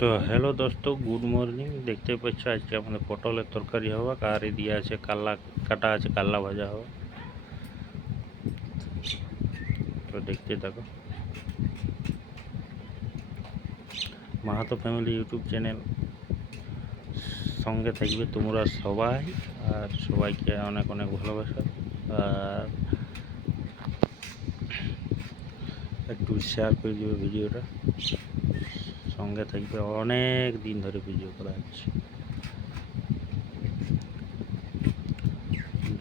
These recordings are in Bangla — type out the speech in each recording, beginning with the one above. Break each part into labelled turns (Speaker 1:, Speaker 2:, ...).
Speaker 1: তো হ্যালো দোস্ত গুড মর্নিং দেখতে পাচ্ছ আজকে আমাদের পটলের তরকারি হবে আর এদিকে আছে কাল্লা কাটা আছে কাল্লা ভাজা হবে তো দেখতে থাকো মাহাতো ফ্যামিলি ইউটিউব চ্যানেল সঙ্গে থাকবে তোমরা সবাই আর সবাইকে অনেক অনেক ভালোবাসা আর একটু শেয়ার করে দিবে ভিডিওটা। সঙ্গে থাকবে অনেক দিন ধরে ভিডিও করা হচ্ছে।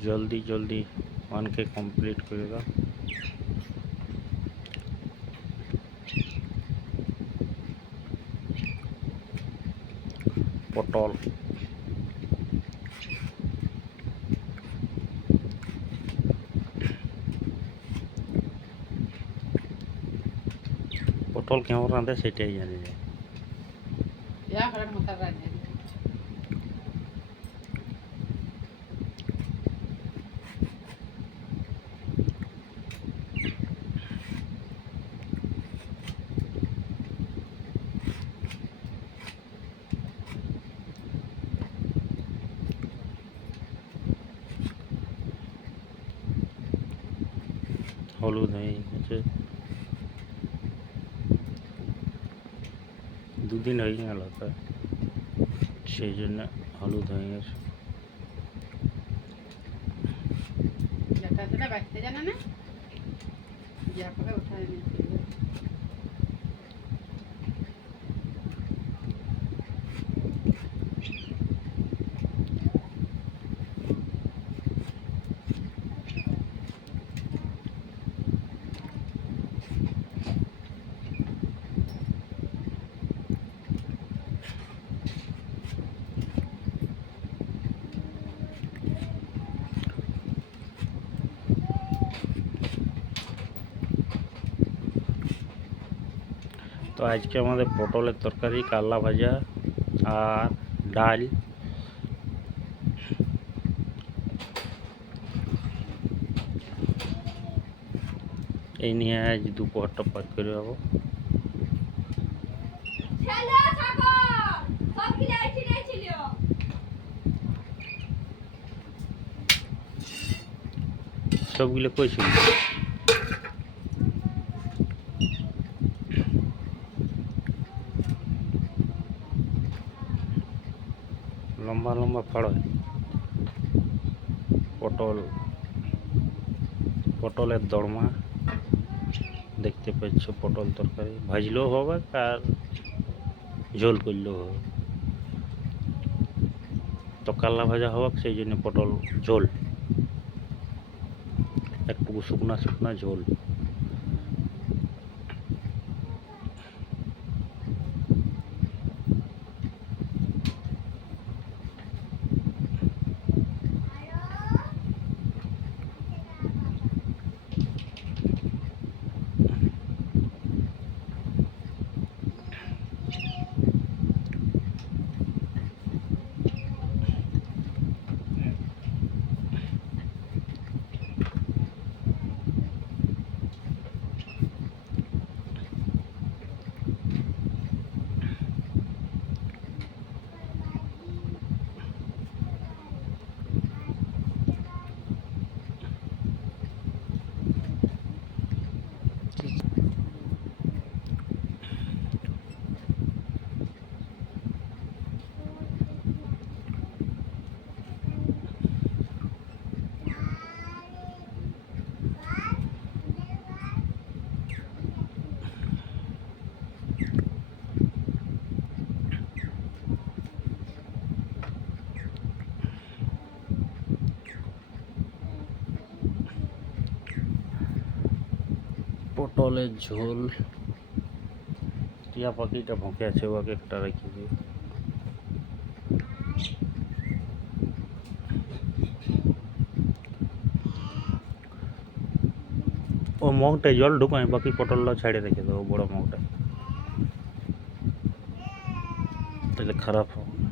Speaker 1: জলদি জলদি ওয়ানকে কমপ্লিট করে দাও। পটল। পটল কেমন রাঁধে সেটাই জানি না হলুদ হয়ে গেছে দুদিন হয়ে গেল তো সেই জন্য হলুদ হয়ে গেছে।
Speaker 2: বাঁচতে জানে না?
Speaker 1: তো আজকে আমাদের পটলের তরকারি কাল্লা ভাজা আর ডাল। এই নিয়ে আজ দুপুরটা পাক করে যাব। সবগুলো কইছিল লম্বা লম্বা ফল হয়। পটল, পটলের দরমা, দেখতে পাচ্ছ পটল তরকারি। ভাজলেও হবে আর ঝোল করলেও হবে। তো কাল্লা ভাজা হবে সেই জন্য পটল ঝোল। একটু শুকনা শুকনা ঝোল। পটলের ঝোল। টিয়া পাখিটা ভোঁকে আছে ওকে একটা রেখে দিই। ও মগটায় জল ঢুকায়, বাকি পটলটা ছাড়ে রেখে দেবো বড় মগটা। তাহলে খারাপ হবে না।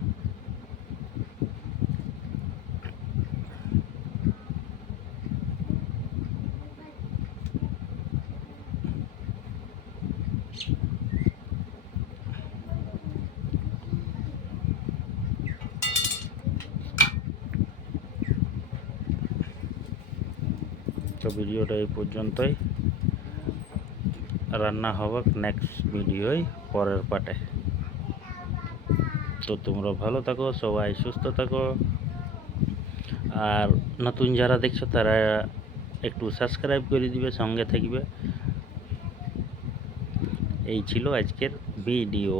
Speaker 1: আজকে ভিডিওটা এই পর্যন্তই। রান্না হবে নেক্সট ভিডিওয় পরের পাটে তো তোমরা ভালো থাকো, সবাই সুস্থ থাকো। আর নতুন যারা দেখছ, তারা একটু সাবস্ক্রাইব করে দিবে, সঙ্গে থাকবে। এই ছিল আজকের ভিডিও।